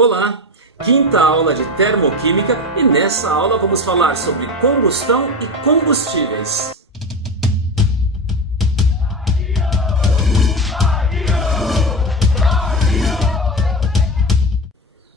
Olá! Quinta aula de termoquímica e nessa aula vamos falar sobre combustão e combustíveis.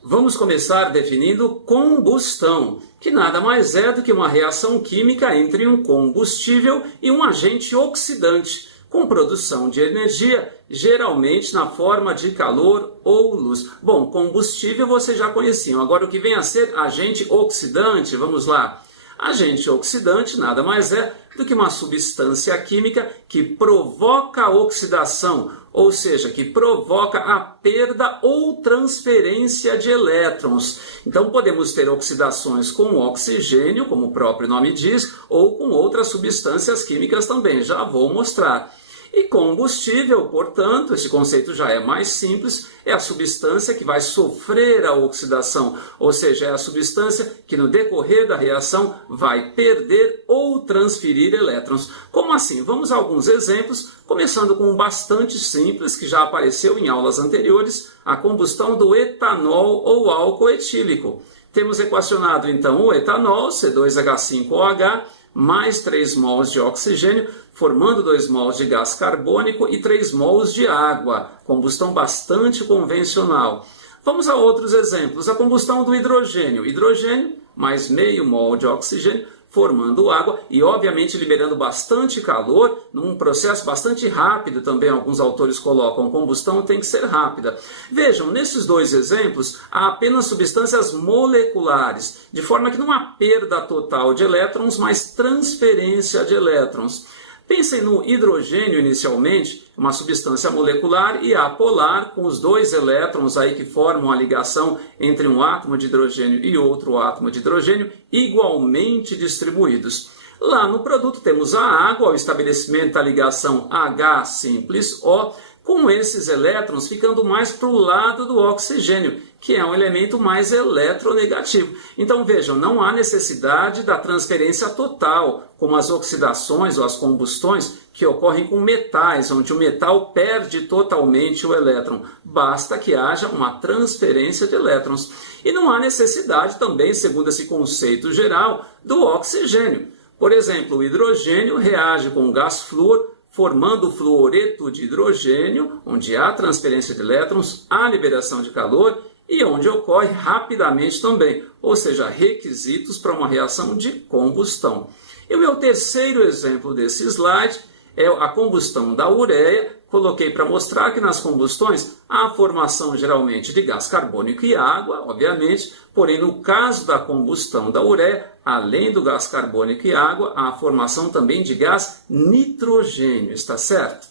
Vamos começar definindo combustão, que nada mais é do que uma reação química entre um combustível e um agente oxidante, com produção de energia, geralmente na forma de calor ou luz. Bom, combustível vocês já conheciam, agora o que vem a ser agente oxidante, vamos lá. Agente oxidante nada mais é do que uma substância química que provoca a oxidação, ou seja, que provoca a perda ou transferência de elétrons. Então podemos ter oxidações com oxigênio, como o próprio nome diz, ou com outras substâncias químicas também, já vou mostrar. E combustível, portanto, esse conceito já é mais simples, é a substância que vai sofrer a oxidação, ou seja, é a substância que no decorrer da reação vai perder ou transferir elétrons. Como assim? Vamos a alguns exemplos, começando com um bastante simples, que já apareceu em aulas anteriores, a combustão do etanol ou álcool etílico. Temos equacionado então o etanol, C2H5OH, mais 3 mols de oxigênio, formando 2 mols de gás carbônico e 3 mols de água. Combustão bastante convencional. Vamos a outros exemplos. A combustão do hidrogênio. Hidrogênio mais meio mol de oxigênio, formando água e, obviamente, liberando bastante calor, num processo bastante rápido também. Alguns autores colocam, combustão tem que ser rápida. Vejam, nesses dois exemplos, há apenas substâncias moleculares, de forma que não há perda total de elétrons, mas transferência de elétrons. Pensem no hidrogênio inicialmente, uma substância molecular e apolar, com os dois elétrons aí que formam a ligação entre um átomo de hidrogênio e outro átomo de hidrogênio, igualmente distribuídos. Lá no produto temos a água, o estabelecimento da ligação H simples O, com esses elétrons ficando mais para o lado do oxigênio, que é um elemento mais eletronegativo. Então vejam, não há necessidade da transferência total, como as oxidações ou as combustões que ocorrem com metais, onde o metal perde totalmente o elétron. Basta que haja uma transferência de elétrons. E não há necessidade também, segundo esse conceito geral, do oxigênio. Por exemplo, o hidrogênio reage com o gás flúor, formando o fluoreto de hidrogênio, onde há transferência de elétrons, há liberação de calor e onde ocorre rapidamente também, ou seja, requisitos para uma reação de combustão. E o meu terceiro exemplo desse slide é a combustão da ureia. Coloquei para mostrar que nas combustões há a formação geralmente de gás carbônico e água, obviamente, porém no caso da combustão da ureia, além do gás carbônico e água, há a formação também de gás nitrogênio, está certo?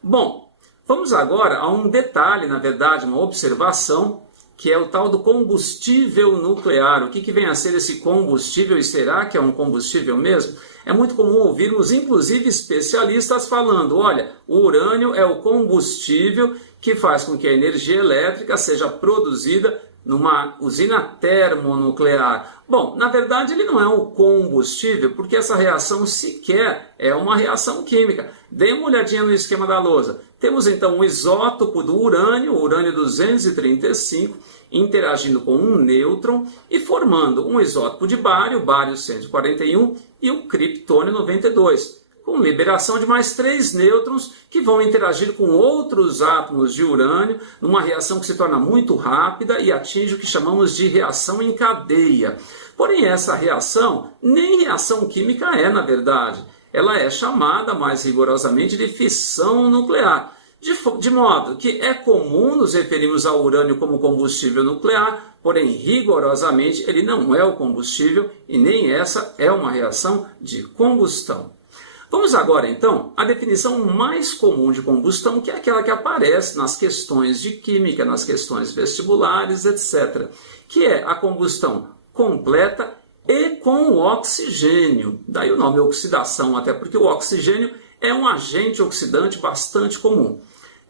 Bom, vamos agora a um detalhe, na verdade, uma observação, que é o tal do combustível nuclear. O que vem a ser esse combustível e será que é um combustível mesmo? É muito comum ouvirmos, inclusive, especialistas falando, olha, o urânio é o combustível que faz com que a energia elétrica seja produzida numa usina termonuclear. Bom, na verdade ele não é um combustível, porque essa reação sequer é uma reação química. Dê uma olhadinha no esquema da lousa. Temos então um isótopo do urânio, o urânio 235, interagindo com um nêutron e formando um isótopo de bário, bário 141, e o criptônio 92. Com liberação de mais 3 nêutrons que vão interagir com outros átomos de urânio, numa reação que se torna muito rápida e atinge o que chamamos de reação em cadeia. Porém, essa reação nem reação química é, na verdade. Ela é chamada mais rigorosamente de fissão nuclear. De modo que é comum nos referirmos ao urânio como combustível nuclear, porém rigorosamente ele não é o combustível e nem essa é uma reação de combustão. Vamos agora, então, à definição mais comum de combustão, que é aquela que aparece nas questões de química, nas questões vestibulares, etc., que é a combustão completa e com oxigênio. Daí o nome oxidação, até porque o oxigênio é um agente oxidante bastante comum.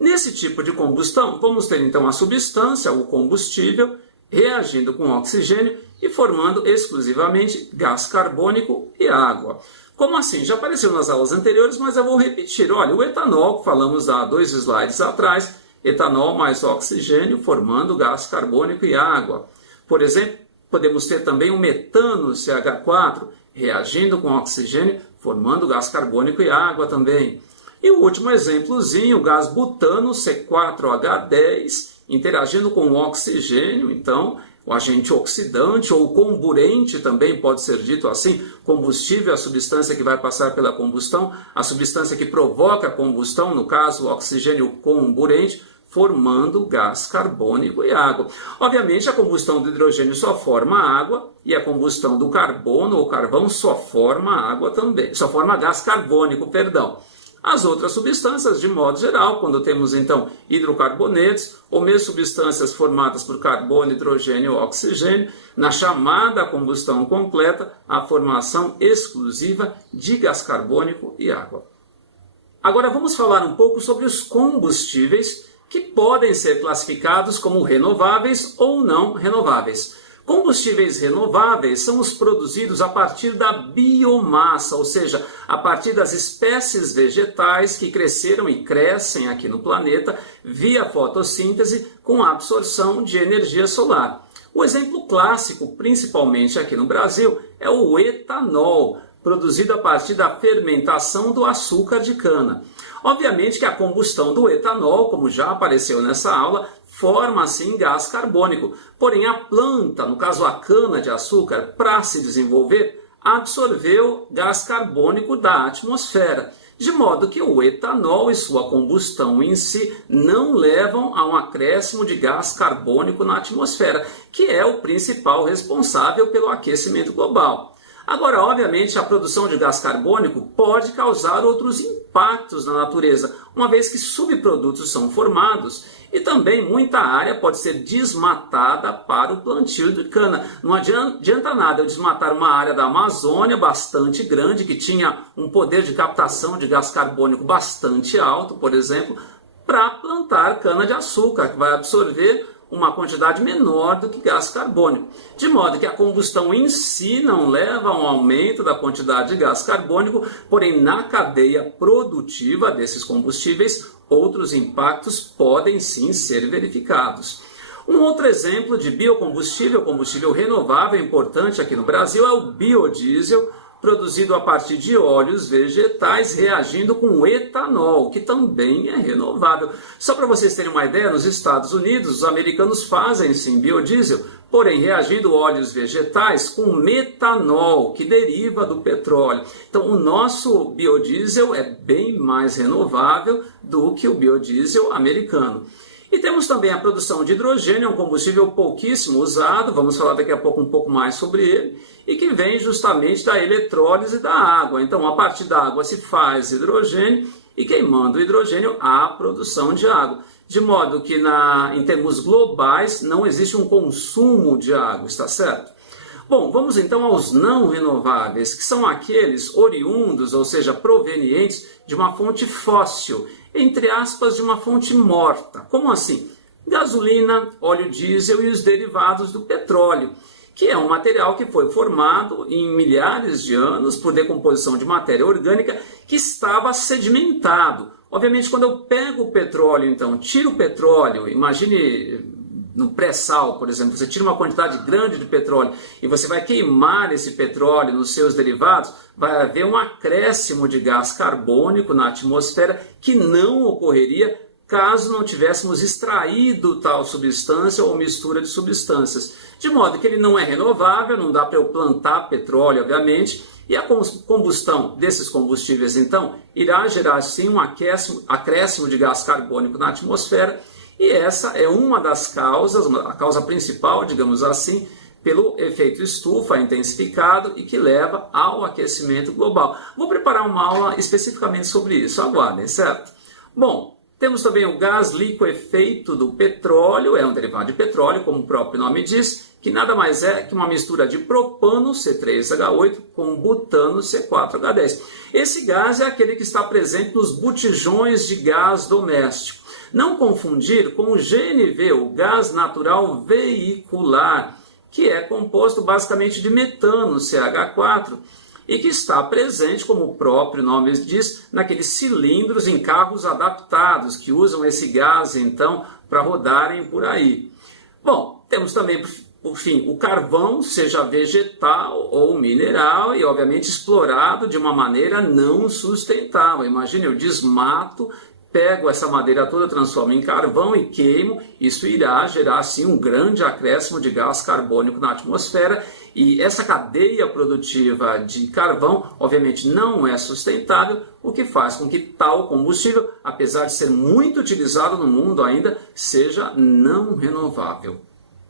Nesse tipo de combustão, vamos ter, então, a substância, o combustível, reagindo com oxigênio e formando exclusivamente gás carbônico e água. Como assim? Já apareceu nas aulas anteriores, mas eu vou repetir. Olha, o etanol, que falamos há 2 slides atrás, etanol mais oxigênio formando gás carbônico e água. Por exemplo, podemos ter também o metano CH4 reagindo com oxigênio, formando gás carbônico e água também. E o último exemplozinho, o gás butano C4H10 interagindo com o oxigênio, então o agente oxidante ou comburente também pode ser dito assim. Combustível é a substância que vai passar pela combustão, a substância que provoca a combustão, no caso o oxigênio comburente, formando gás carbônico e água. Obviamente a combustão do hidrogênio só forma água e a combustão do carbono ou carvão só forma água também, só forma gás carbônico, perdão. As outras substâncias, de modo geral, quando temos então hidrocarbonetos ou mesmo substâncias formadas por carbono, hidrogênio ou oxigênio, na chamada combustão completa, a formação exclusiva de gás carbônico e água. Agora vamos falar um pouco sobre os combustíveis que podem ser classificados como renováveis ou não renováveis. Combustíveis renováveis são os produzidos a partir da biomassa, ou seja, a partir das espécies vegetais que cresceram e crescem aqui no planeta via fotossíntese com a absorção de energia solar. O exemplo clássico, principalmente aqui no Brasil, é o etanol, produzido a partir da fermentação do açúcar de cana. Obviamente que a combustão do etanol, como já apareceu nessa aula, forma assim gás carbônico. Porém, a planta, no caso a cana-de-açúcar, para se desenvolver, absorveu gás carbônico da atmosfera. De modo que o etanol e sua combustão em si não levam a um acréscimo de gás carbônico na atmosfera, que é o principal responsável pelo aquecimento global. Agora, obviamente, a produção de gás carbônico pode causar outros impactos na natureza, uma vez que subprodutos são formados e também muita área pode ser desmatada para o plantio de cana. Não adianta nada eu desmatar uma área da Amazônia bastante grande, que tinha um poder de captação de gás carbônico bastante alto, por exemplo, para plantar cana-de-açúcar, que vai absorver uma quantidade menor do que gás carbônico. De modo que a combustão em si não leva a um aumento da quantidade de gás carbônico, porém na cadeia produtiva desses combustíveis, outros impactos podem sim ser verificados. Um outro exemplo de biocombustível, combustível renovável importante aqui no Brasil, é o biodiesel, produzido a partir de óleos vegetais reagindo com etanol, que também é renovável. Só para vocês terem uma ideia, nos Estados Unidos, os americanos fazem sim biodiesel, porém reagindo óleos vegetais com metanol, que deriva do petróleo. Então o nosso biodiesel é bem mais renovável do que o biodiesel americano. E temos também a produção de hidrogênio, um combustível pouquíssimo usado, vamos falar daqui a pouco um pouco mais sobre ele, e que vem justamente da eletrólise da água. Então, a partir da água se faz hidrogênio e queimando o hidrogênio há a produção de água. De modo que, em termos globais, não existe um consumo de água, está certo? Bom, vamos então aos não renováveis, que são aqueles oriundos, ou seja, provenientes de uma fonte fóssil, entre aspas, de uma fonte morta. Como assim? Gasolina, óleo diesel e os derivados do petróleo, que é um material que foi formado em milhares de anos por decomposição de matéria orgânica que estava sedimentado. Obviamente, quando eu pego o petróleo, então, tiro o petróleo, imagine no pré-sal, por exemplo, você tira uma quantidade grande de petróleo e você vai queimar esse petróleo nos seus derivados, vai haver um acréscimo de gás carbônico na atmosfera que não ocorreria caso não tivéssemos extraído tal substância ou mistura de substâncias. De modo que ele não é renovável, não dá para eu plantar petróleo, obviamente, e a combustão desses combustíveis, então, irá gerar sim um acréscimo de gás carbônico na atmosfera. E essa é uma das causas, a causa principal, digamos assim, pelo efeito estufa intensificado e que leva ao aquecimento global. Vou preparar uma aula especificamente sobre isso, aguardem, certo? Bom, temos também o gás liquefeito do petróleo, é um derivado de petróleo, como o próprio nome diz, que nada mais é que uma mistura de propano, C3H8, com butano, C4H10. Esse gás é aquele que está presente nos botijões de gás doméstico. Não confundir com o GNV, o gás natural veicular, que é composto basicamente de metano, CH4, e que está presente, como o próprio nome diz, naqueles cilindros em carros adaptados que usam esse gás então para rodarem por aí. Bom, temos também, por fim, o carvão, seja vegetal ou mineral, e obviamente explorado de uma maneira não sustentável. Imagine, eu desmato, pego essa madeira toda, transformo em carvão e queimo. Isso irá gerar sim um grande acréscimo de gás carbônico na atmosfera, e essa cadeia produtiva de carvão obviamente não é sustentável, o que faz com que tal combustível, apesar de ser muito utilizado no mundo ainda, seja não renovável.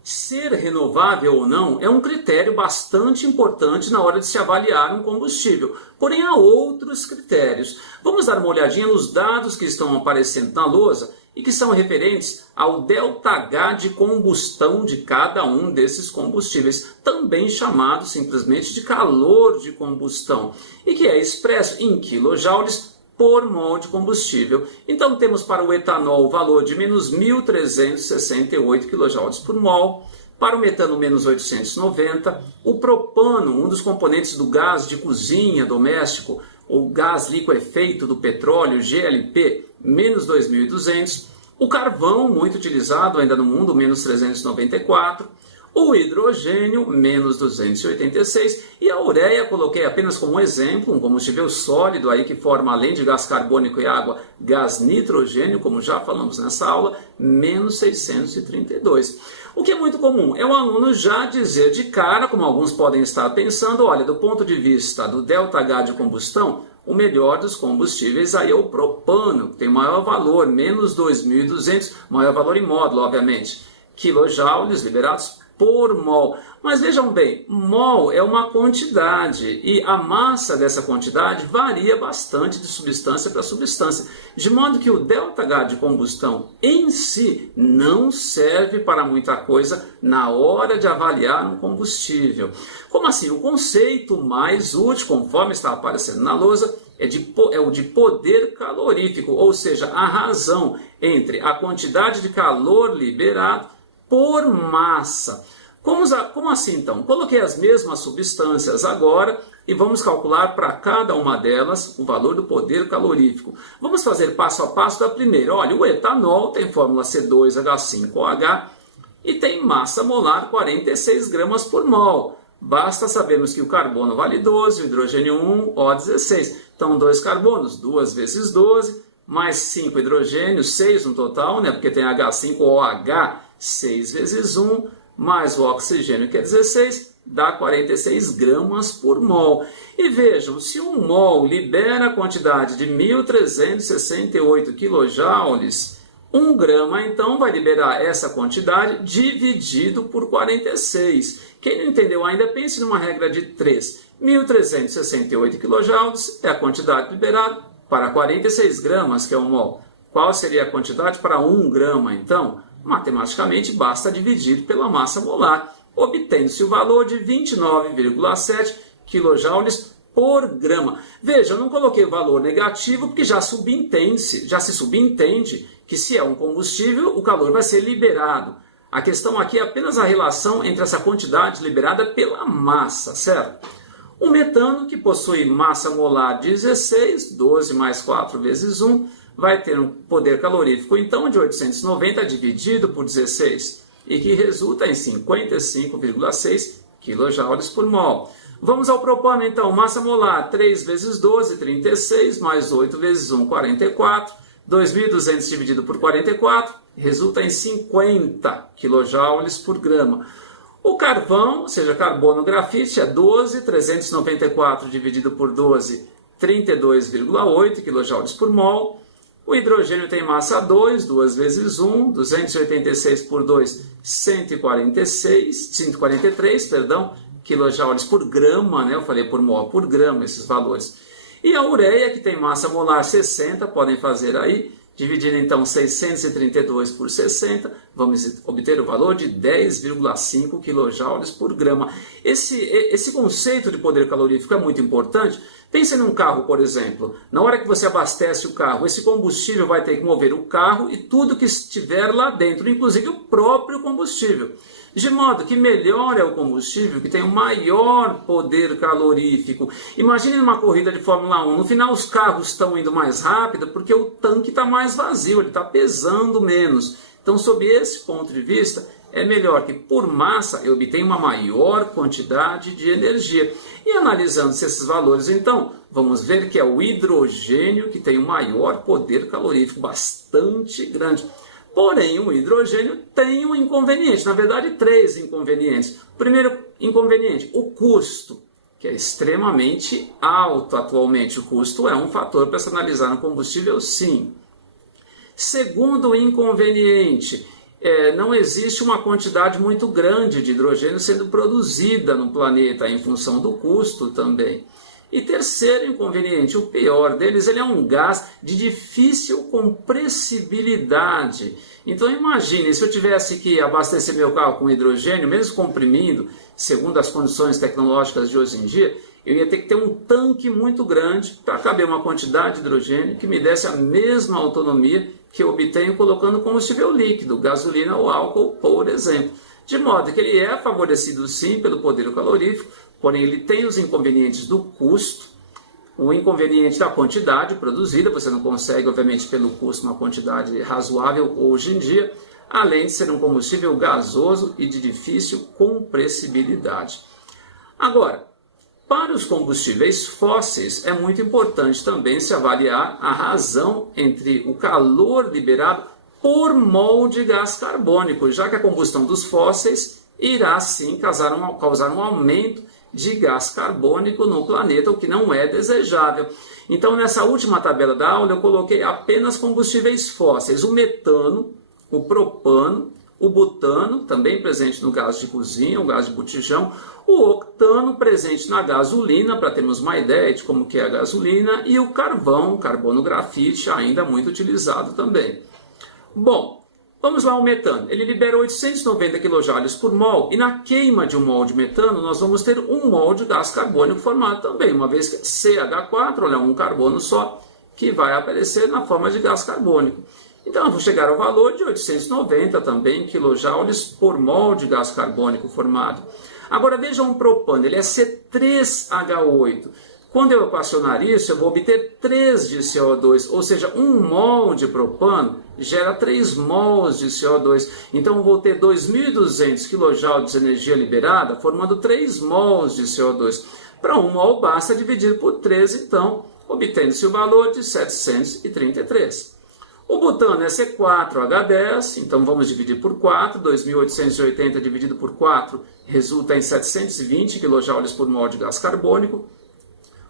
Ser renovável ou não é um critério bastante importante na hora de se avaliar um combustível, porém há outros critérios. Vamos dar uma olhadinha nos dados que estão aparecendo na lousa e que são referentes ao ΔH de combustão de cada um desses combustíveis, também chamado simplesmente de calor de combustão, e que é expresso em quilojoules por mol de combustível. Então temos para o etanol o valor de menos 1.368 kJ por mol, para o metano menos 890, o propano, um dos componentes do gás de cozinha doméstico, ou gás liquefeito do petróleo, GLP, menos 2.200, o carvão, muito utilizado ainda no mundo, menos 394, o hidrogênio, menos 286, e a ureia, coloquei apenas como exemplo, um combustível sólido aí que forma, além de gás carbônico e água, gás nitrogênio, como já falamos nessa aula, menos 632. O que é muito comum é o aluno já dizer de cara, como alguns podem estar pensando, olha, do ponto de vista do ΔH de combustão, o melhor dos combustíveis aí é o propano, que tem maior valor, menos 2.200, maior valor em módulo, obviamente, quilojoules liberados por mol. Mas vejam bem, mol é uma quantidade e a massa dessa quantidade varia bastante de substância para substância, de modo que o ΔH de combustão em si não serve para muita coisa na hora de avaliar um combustível. Como assim? O conceito mais útil, conforme está aparecendo na lousa, é o de poder calorífico, ou seja, a razão entre a quantidade de calor liberado por massa. Como assim então? Coloquei as mesmas substâncias agora e vamos calcular para cada uma delas o valor do poder calorífico. Vamos fazer passo a passo da primeira. Olha, o etanol tem fórmula C2H5OH e tem massa molar 46 gramas por mol. Basta sabermos que o carbono vale 12, o hidrogênio 1, O 16. Então 2 carbonos, 2 vezes 12, mais 5 hidrogênios, 6 no total, né? Porque tem H5OH, 6 vezes 1, mais o oxigênio, que é 16, dá 46 gramas por mol. E vejam, se um mol libera a quantidade de 1.368 quilojoules, 1 grama, então, vai liberar essa quantidade dividido por 46. Quem não entendeu ainda, pense numa regra de 3. 1.368 quilojoules é a quantidade liberada para 46 gramas, que é um mol. Qual seria a quantidade para 1 grama, então? Matematicamente, basta dividir pela massa molar, obtendo-se o valor de 29,7 quilojoules por grama. Veja, eu não coloquei o valor negativo porque já se subentende que se é um combustível, o calor vai ser liberado. A questão aqui é apenas a relação entre essa quantidade liberada pela massa, certo? O metano, que possui massa molar 16, 12 mais 4 vezes 1, vai ter um poder calorífico, então, de 890 dividido por 16, e que resulta em 55,6 kJ por mol. Vamos ao propano, então, massa molar 3 vezes 12, 36, mais 8 vezes 1, 44, 2.200 dividido por 44, resulta em 50 kJ por grama. O carvão, ou seja, carbono grafite, é 12, 394 dividido por 12, 32,8 kJ por mol. O hidrogênio tem massa 2, 2 vezes 1, 286 por 2, 143, quilojoules por grama, né? Eu falei por mol, por grama esses valores. E a ureia, que tem massa molar 60, podem fazer aí, dividindo então 632 por 60, vamos obter o valor de 10,5 kJ por grama. Esse conceito de poder calorífico é muito importante. Pense num carro, por exemplo. Na hora que você abastece o carro, esse combustível vai ter que mover o carro e tudo que estiver lá dentro, inclusive o próprio combustível. de modo que melhor é o combustível que tem o maior poder calorífico. Imagine numa corrida de Fórmula 1, no final os carros estão indo mais rápido porque o tanque está mais vazio, ele está pesando menos. Então, sob esse ponto de vista, é melhor que por massa eu obtenha uma maior quantidade de energia. E analisando esses valores, então, vamos ver que é o hidrogênio que tem o maior poder calorífico, bastante grande. Porém, o hidrogênio tem um inconveniente, na verdade 3 inconvenientes. O primeiro inconveniente, o custo, que é extremamente alto atualmente. O custo é um fator para se analisar no combustível, sim. Segundo inconveniente, não existe uma quantidade muito grande de hidrogênio sendo produzida no planeta, em função do custo também. E terceiro inconveniente, o pior deles, ele é um gás de difícil compressibilidade. Então imagine, se eu tivesse que abastecer meu carro com hidrogênio, mesmo comprimindo, segundo as condições tecnológicas de hoje em dia, eu ia ter que ter um tanque muito grande para caber uma quantidade de hidrogênio que me desse a mesma autonomia que eu obtenho colocando combustível líquido, gasolina ou álcool, por exemplo. De modo que ele é favorecido sim pelo poder calorífico, porém ele tem os inconvenientes do custo, o inconveniente da quantidade produzida, você não consegue, obviamente, pelo custo, uma quantidade razoável hoje em dia, além de ser um combustível gasoso e de difícil compressibilidade. Agora, para os combustíveis fósseis, é muito importante também se avaliar a razão entre o calor liberado por mol de gás carbônico, já que a combustão dos fósseis irá sim causar um aumento de gás carbônico no planeta, o que não é desejável. Então, nessa última tabela da aula, eu coloquei apenas combustíveis fósseis, o metano, o propano, o butano, também presente no gás de cozinha, o gás de botijão, o octano, presente na gasolina, para termos uma ideia de como que é a gasolina, e o carvão, carbono grafite, ainda muito utilizado também. Bom, vamos lá ao metano. Ele libera 890 kJ por mol, e na queima de um mol de metano, nós vamos ter 1 mol de gás carbônico formado também, uma vez que CH4, olha, um carbono só, que vai aparecer na forma de gás carbônico. Então, eu vou chegar ao valor de 890 também quilojoules por mol de gás carbônico formado. Agora, vejam o propano, ele é C3H8. Quando eu equacionar isso, eu vou obter 3 de CO2, ou seja, 1 mol de propano gera 3 mols de CO2. Então, eu vou ter 2.200 kJ de energia liberada, formando 3 mols de CO2. Para 1 mol, basta dividir por 3, então, obtendo-se o valor de 733. O butano é C4H10, então vamos dividir por 4, 2.880 dividido por 4 resulta em 720 kJ por mol de gás carbônico.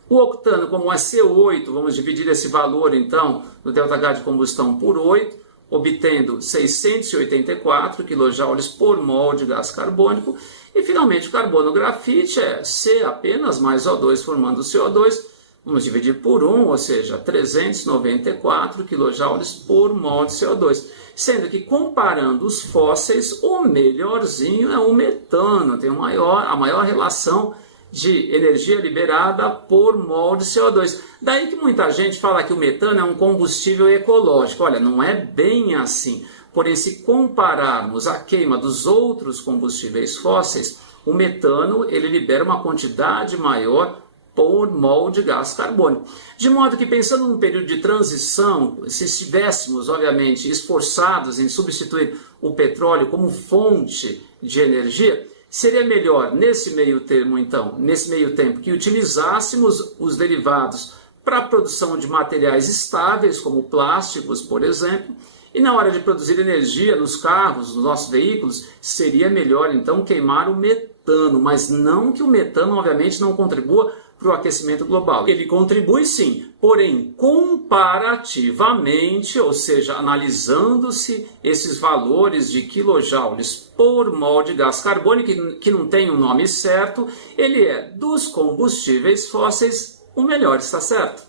O octano, como é C8, vamos dividir esse valor então no ΔH de combustão por 8, obtendo 684 kJ por mol de gás carbônico. E finalmente o carbono grafite é C apenas mais O2 formando CO2. Vamos dividir por 1, ou seja, 394 kJ por mol de CO2. Sendo que, comparando os fósseis, o melhorzinho é o metano, tem a maior relação de energia liberada por mol de CO2. Daí que muita gente fala que o metano é um combustível ecológico. Olha, não é bem assim. Porém, se compararmos a queima dos outros combustíveis fósseis, o metano ele libera uma quantidade maior por mol de gás carbônico. De modo que, pensando num período de transição, se estivéssemos, obviamente, esforçados em substituir o petróleo como fonte de energia, seria melhor, nesse meio tempo, que utilizássemos os derivados para a produção de materiais estáveis, como plásticos, por exemplo, e na hora de produzir energia nos carros, nos nossos veículos, seria melhor, então, queimar o metano, mas não que o metano, obviamente, não contribua para o aquecimento global. Ele contribui sim, porém comparativamente, ou seja, analisando-se esses valores de quilojoules por mol de gás carbônico, que não tem um nome certo, ele é dos combustíveis fósseis o melhor, está certo?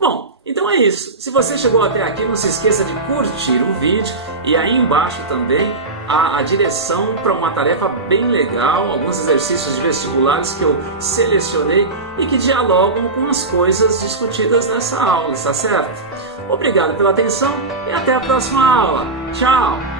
Bom, então é isso. Se você chegou até aqui, não se esqueça de curtir o vídeo e aí embaixo também a direção para uma tarefa bem legal, alguns exercícios de vestibulares que eu selecionei e que dialogam com as coisas discutidas nessa aula, está certo? Obrigado pela atenção e até a próxima aula. Tchau!